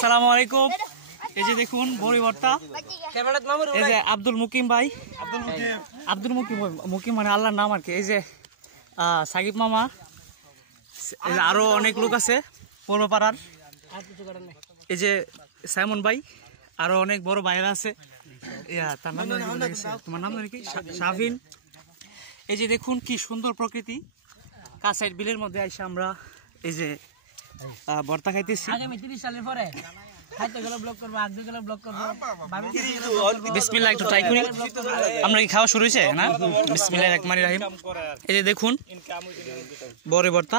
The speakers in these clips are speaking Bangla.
আসসালামু আলাইকুম। এই যে দেখুন বড়ি ভর্তা, এই যে আব্দুল মুকিম ভাই, আব্দুল মুকিম মানে আল্লাহর নাম আর কি। এই যে সাকিব মামা, এই যে আরো অনেক লোক আছে পূর্বপাড়ার। এই যে সাইমন ভাই, আরো অনেক বড় ভাইরা আছে। তার নাম তোমার নাম কি? শাহিন। এই যে দেখুন কি সুন্দর প্রকৃতি, কাছাইট বিলের মধ্যে এসে আমরা এই যে ভর্তা খাইতেছি। বিসমিল্লাহ, একটু ট্রাই করি। আমরা কি খাওয়া শুরু হয়েছে না? বিসমিল্লাহির রহমানির রহিম। এই যে দেখুন বড় ভর্তা।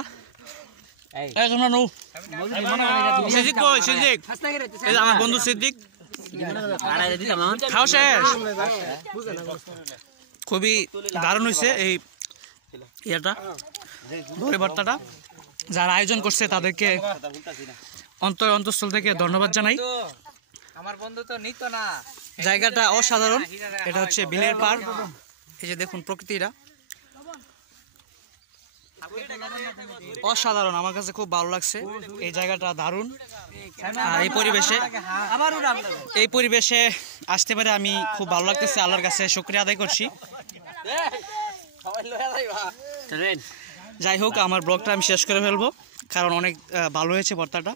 আমার বন্ধু সিদ্দিক খাওয়া শেষ। খুবই দারুণ হয়েছে এই বড়ি ভর্তাটা। যারা আয়োজন করছে তাদেরকে অন্তঃস্থল থেকে ধন্যবাদ জানাই। আমার বন্ধু তো নিত না, জায়গাটা অসাধারণ। এটা হচ্ছে বিলের পার। এই যে দেখুন প্রকৃতিটা অসাধারণ, আমার কাছে খুব ভালো লাগছে। এই জায়গাটা দারুণ। আর এই পরিবেশে আসতে পারে আমি খুব ভালো লাগতেছে। আল্লাহর কাছে শুকরিয়া আদায় করছি। যাই হোক, আমার ব্লগটা আমি শেষ করে ফেলবো, কারণ অনেক ভালো হয়েছে ভর্তাটা।